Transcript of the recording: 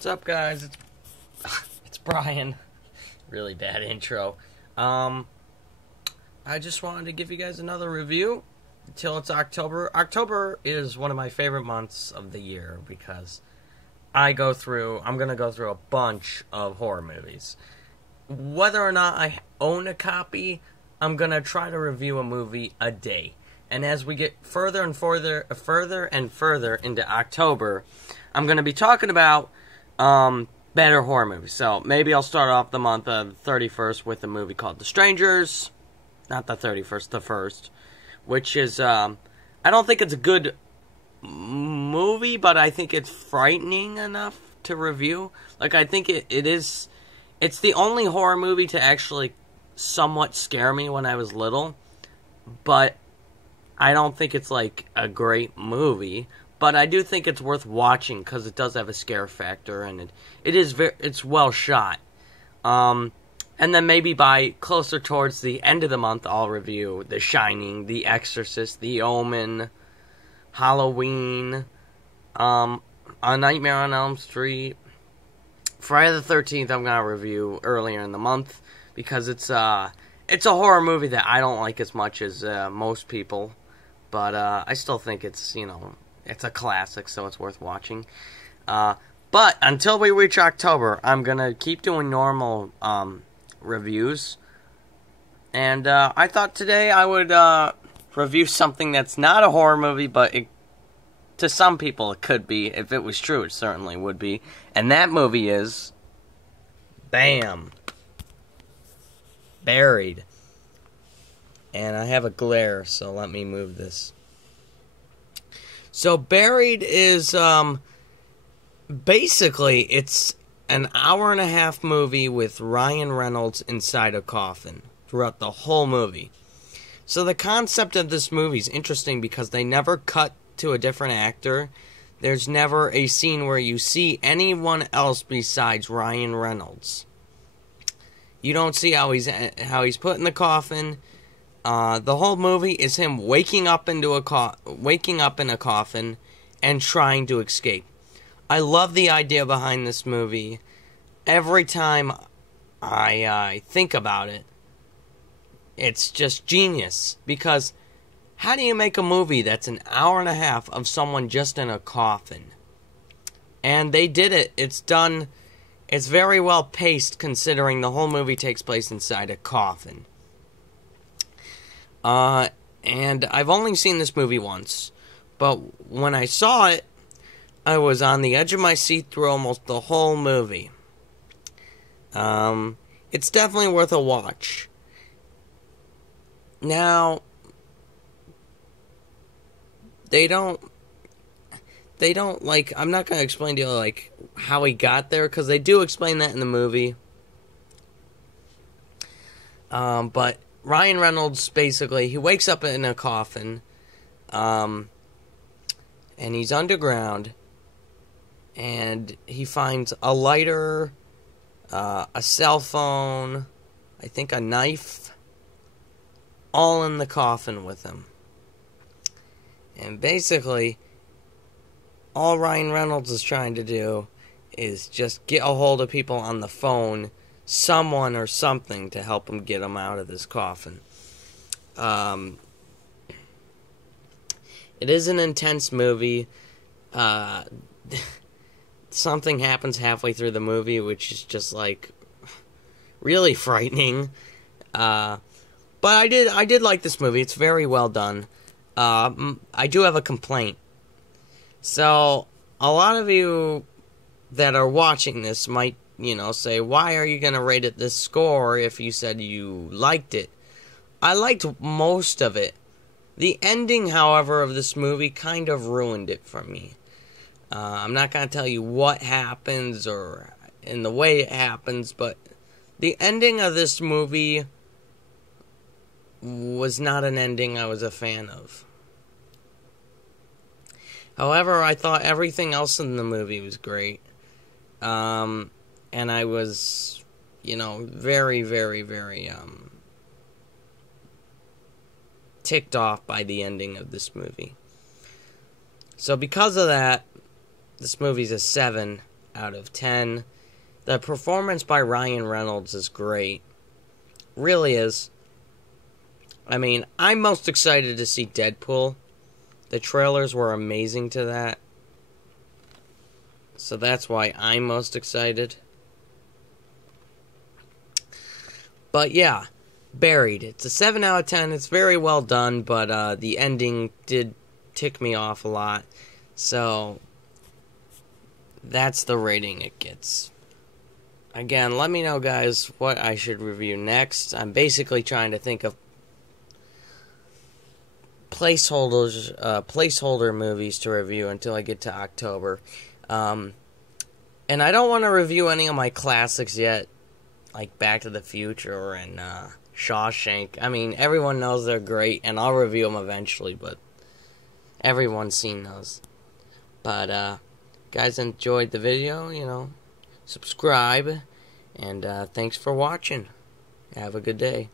What's up, guys? It's Brian. Really bad intro. I just wanted to give you guys another review until it's October. October is one of my favorite months of the year because I'm gonna go through a bunch of horror movies. Whether or not I own a copy, I'm gonna try to review a movie a day. And as we get further and further into October, I'm gonna be talking about better horror movies. So maybe I'll start off the month of the 31st with a movie called The Strangers. Not the 31st, the 1st. Which is, I don't think it's a good movie, but I think it's frightening enough to review. Like, I think it is, it's the only horror movie to actually somewhat scare me when I was little. But I don't think it's, like, a great movie. But I do think it's worth watching because it does have a scare factor and it's well shot. And then maybe by closer towards the end of the month, I'll review The Shining, The Exorcist, The Omen, Halloween, A Nightmare on Elm Street. Friday the 13th, I'm gonna review earlier in the month because it's a horror movie that I don't like as much as most people, but I still think it's it's a classic, so it's worth watching. But until we reach October, I'm going to keep doing normal reviews. And I thought today I would review something that's not a horror movie, but to some people it could be. If it was true, it certainly would be. And that movie is Bam! Buried. And I have a glare, so let me move this. So Buried is, basically, it's an hour-and-a-half movie with Ryan Reynolds inside a coffin throughout the whole movie. So the concept of this movie is interesting because they never cut to a different actor. There's never a scene where you see anyone else besides Ryan Reynolds. You don't see how he's put in the coffin. The whole movie is him waking up in a coffin and trying to escape. I love the idea behind this movie. Every time I think about it, it's just genius. Because how do you make a movie that's an hour and a half of someone just in a coffin? And they did it. It's very well paced considering the whole movie takes place inside a coffin. And I've only seen this movie once, but when I saw it, I was on the edge of my seat through almost the whole movie. It's definitely worth a watch. Now, they don't, like, I'm not gonna explain to you, like, how he got there, because they do explain that in the movie. But Ryan Reynolds, basically, he wakes up in a coffin, and he's underground, and he finds a lighter, a cell phone, I think a knife, all in the coffin with him. And basically, all Ryan Reynolds is trying to do is just get a hold of people on the phone, someone or something to help him get him out of this coffin. It is an intense movie. Something happens halfway through the movie, which is just like really frightening. But I did like this movie. It's very well done. I do have a complaint. So a lot of you that are watching this might say, why are you going to rate it this score if you said you liked it? I liked most of it. The ending, however, of this movie kind of ruined it for me. I'm not going to tell you what happens or in the way it happens, but the ending of this movie was not an ending I was a fan of. However, I thought everything else in the movie was great. And I was, very, very, very, ticked off by the ending of this movie. So because of that, this movie's a 7 out of 10. The performance by Ryan Reynolds is great. Really is. I mean, I'm most excited to see Deadpool. The trailers were amazing to that. So that's why I'm most excited. But yeah, Buried. It's a 7 out of 10. It's very well done, but the ending did tick me off a lot. So that's the rating it gets. Again, let me know, guys, what I should review next. I'm basically trying to think of placeholder movies to review until I get to October. And I don't want to review any of my classics yet, like Back to the Future and Shawshank. I mean, everyone knows they're great, and I'll review them eventually, but everyone's seen those. But, guys, enjoyed the video, subscribe, and thanks for watching. Have a good day.